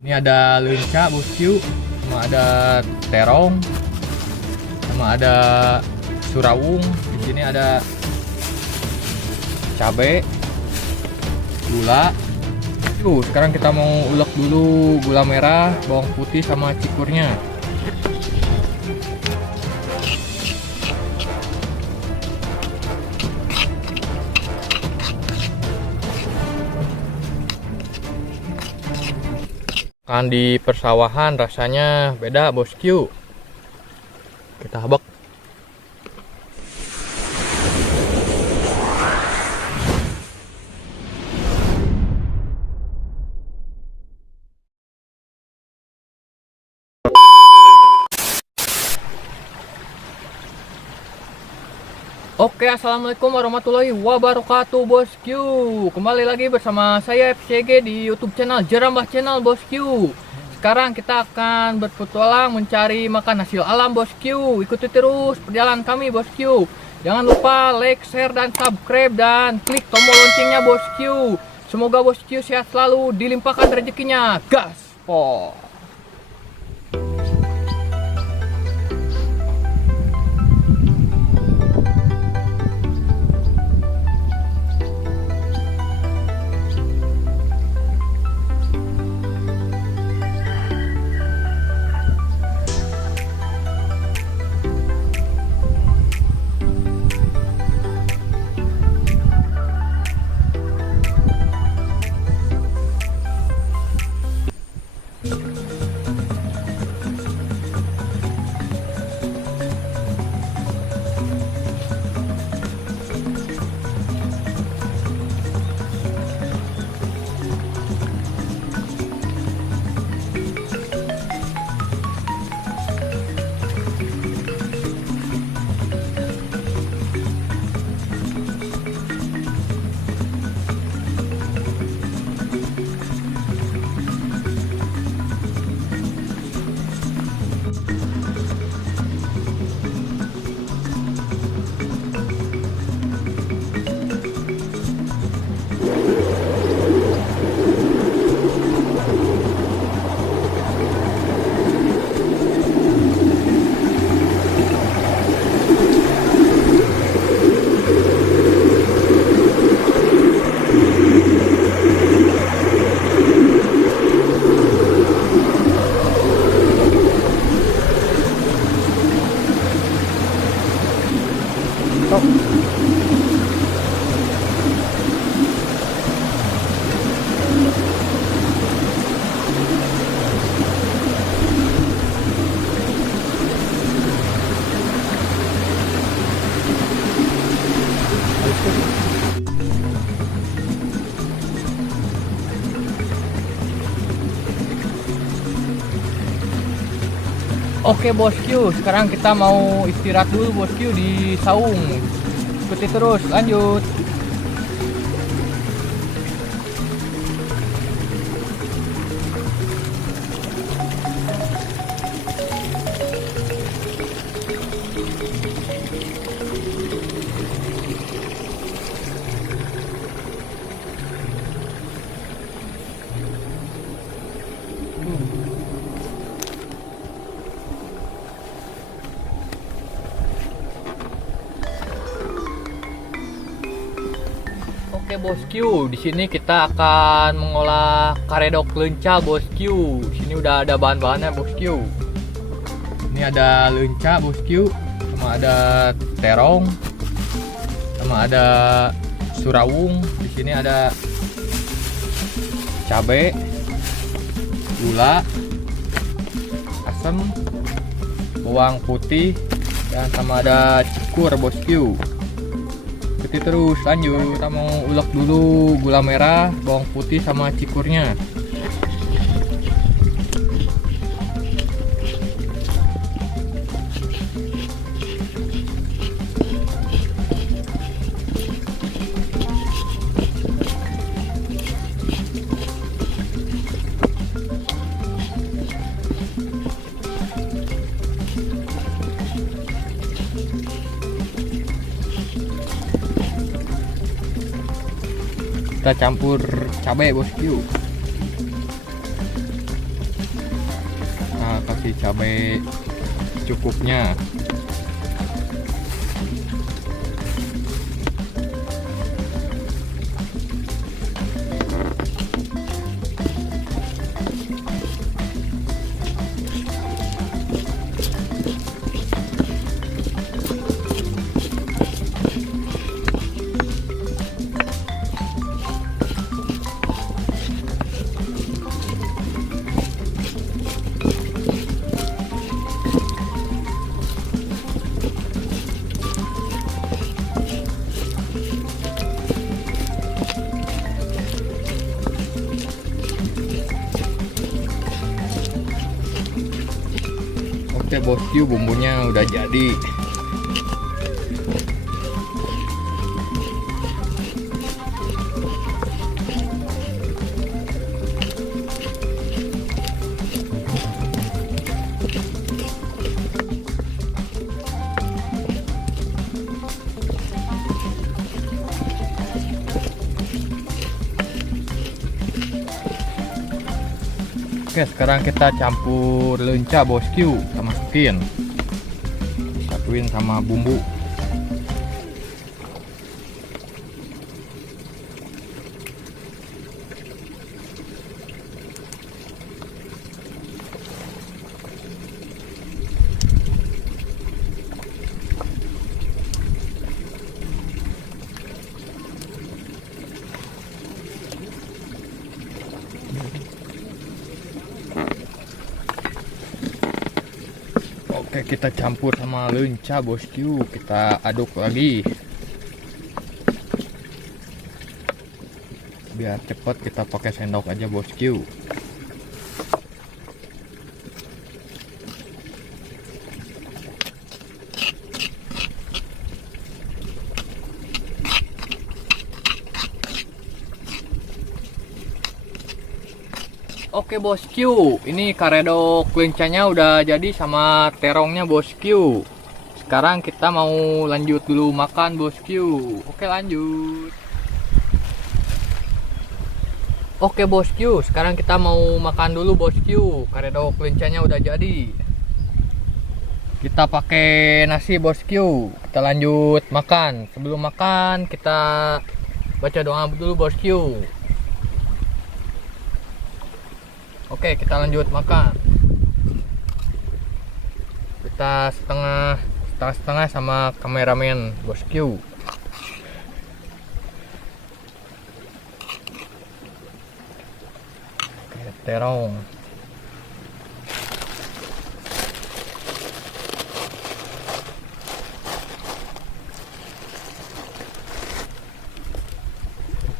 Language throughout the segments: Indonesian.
Ini ada lenca bosku, sama ada terong, sama ada surawung. Di sini ada cabai, gula. Sekarang kita mau ulek dulu gula merah, bawang putih sama cikurnya. Kan di persawahan rasanya beda bosku. Kita habak. Oke, assalamualaikum warahmatullahi wabarakatuh bosku. Kembali lagi bersama saya FCG di YouTube channel Jerambah Channel bosku. Sekarang kita akan berpetualang mencari makan hasil alam bosku. Ikuti terus perjalanan kami bosku. Jangan lupa like, share, dan subscribe, dan klik tombol loncengnya bosku. Semoga bosku sehat selalu, dilimpahkan rezekinya. Gaspol. Oke bosku, sekarang kita mau istirahat dulu bosku di saung. Ikuti terus, lanjut. Oke bosku, di sini kita akan mengolah karedok lenca bosku. Di sini udah ada bahan-bahannya bosku. Ini ada lenca bosku, sama ada terong, sama ada surawung. Di sini ada cabai, gula, asam, bawang putih, dan sama ada cikur bosku. Ikuti terus, lanjut. Kita mau ulek dulu gula merah, bawang putih sama cikurnya. Kita campur cabai bosku. kasih cabai cukupnya. Oke bosku, bumbunya udah jadi. Oke, sekarang kita campur lenca bosku, kita masukin, satuin sama bumbu. Oke, kita campur sama lenca bosku, kita aduk lagi biar cepat. Kita pakai sendok aja bosku. Oke bosku, ini karedok lencanya udah jadi sama terongnya bosku. Sekarang kita mau lanjut dulu makan bosku. Oke lanjut. Oke bosku, sekarang kita mau makan dulu bosku. Karedok lencanya udah jadi. Kita pakai nasi bosku. Kita lanjut makan. Sebelum makan kita baca doa dulu bosku. Oke, kita lanjut makan. Kita setengah sama kameramen bosku. Oke, terong.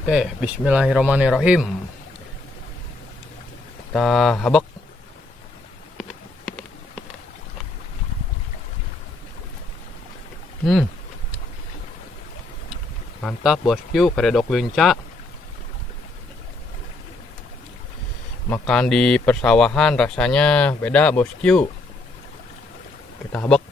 Oke, bismillahirrahmanirrahim. Kita habak. Mantap bosku, karedok lenca. Makan di persawahan rasanya beda bosku. Kita habak.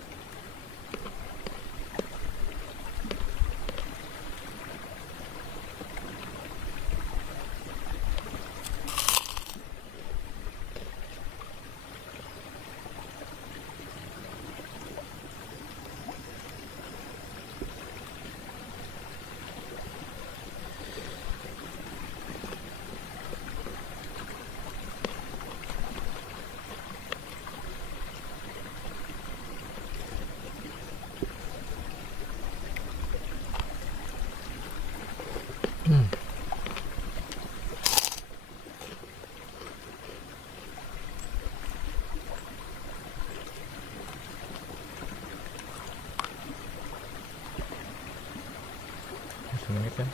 Menit kan?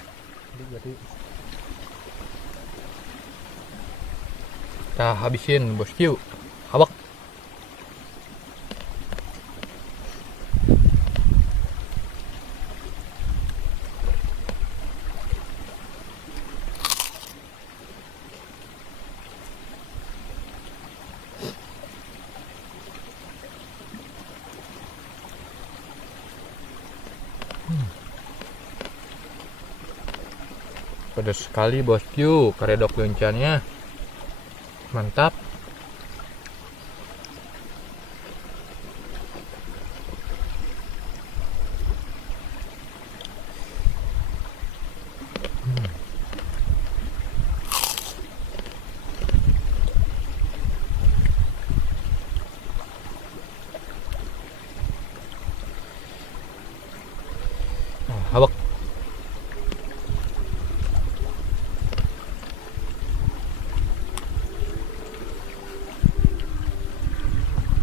Kita habisin bosku. Habak. Pedas sekali bosku, karedok lencanya. Mantap.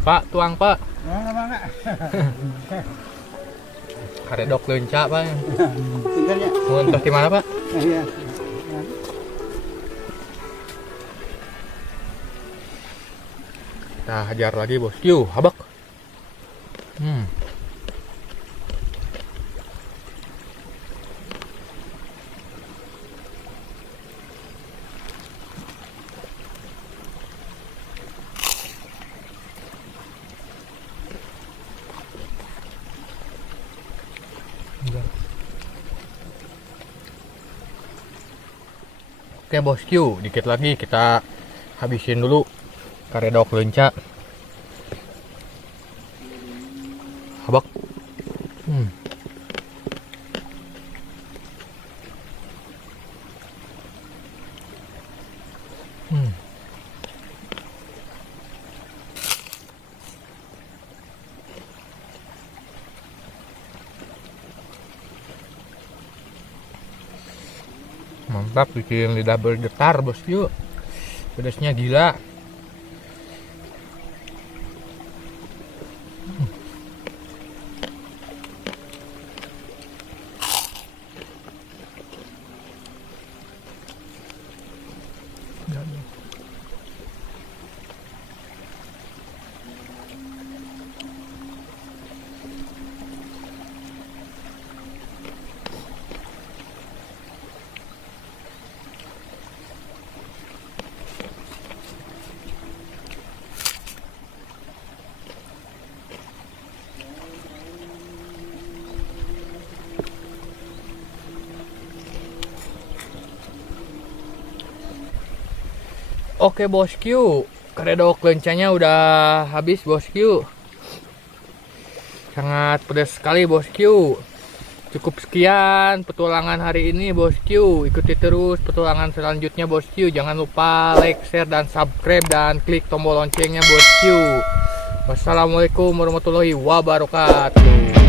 Pak, tuang Pak. Bangga. Karedok leunca Pak. Tinggal ya. Mau entos di mana Pak? Iya. Kita hajar lagi bosku, habak. Oke bosku, dikit lagi kita habisin dulu karedok leunca. Habak. Mantap, bikin lidah bergetar bosku. Pedasnya gila. Oke bosku, karedok lencanya udah habis bosku. Sangat pedas sekali bosku. Cukup sekian petualangan hari ini bosku. Ikuti terus petualangan selanjutnya bosku. Jangan lupa like, share, dan subscribe, dan klik tombol loncengnya bosku. Wassalamualaikum warahmatullahi wabarakatuh.